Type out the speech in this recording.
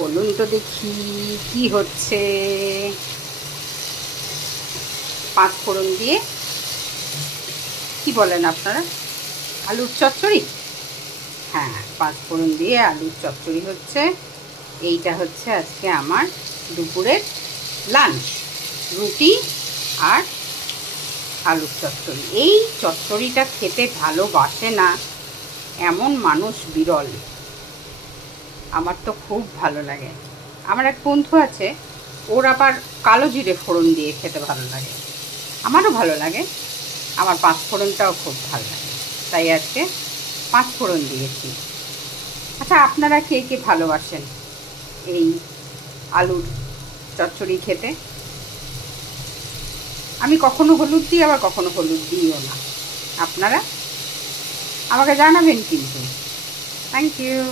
বলুন তো দেখি কি হচ্ছে। পাঁচফোড়ন দিয়ে কি বলেন আপনারা, আলুর চচ্চড়ি? হ্যাঁ, পাঁচফোড়ন দিয়ে আলুর চচ্চড়ি হচ্ছে। এইটা হচ্ছে আজকে আমার দুপুরের লাঞ্চ, রুটি আর আলুর চচ্চড়ি। এই চচ্চড়িটা খেতে ভালোবাসে না এমন মানুষ বিরল। আমার তো খুব ভালো লাগে। আমার এক বন্ধু আছে, ওর আবার কালো জিরে ফোড়ন দিয়ে খেতে ভালো লাগে। আমারও ভালো লাগে, আমার পাঁচফোড়নটাও খুব ভালো লাগে, তাই আজকে পাঁচফোড়ন দিয়েছি। আচ্ছা, আপনারা কে কে ভালোবাসেন এই আলুর চচ্চড়ি খেতে? আমি কখনো হলুদ দিই, আবার কখনো হলুদ দিইও না। আপনারা আমাকে জানাবেন কিন্তু। Thank you.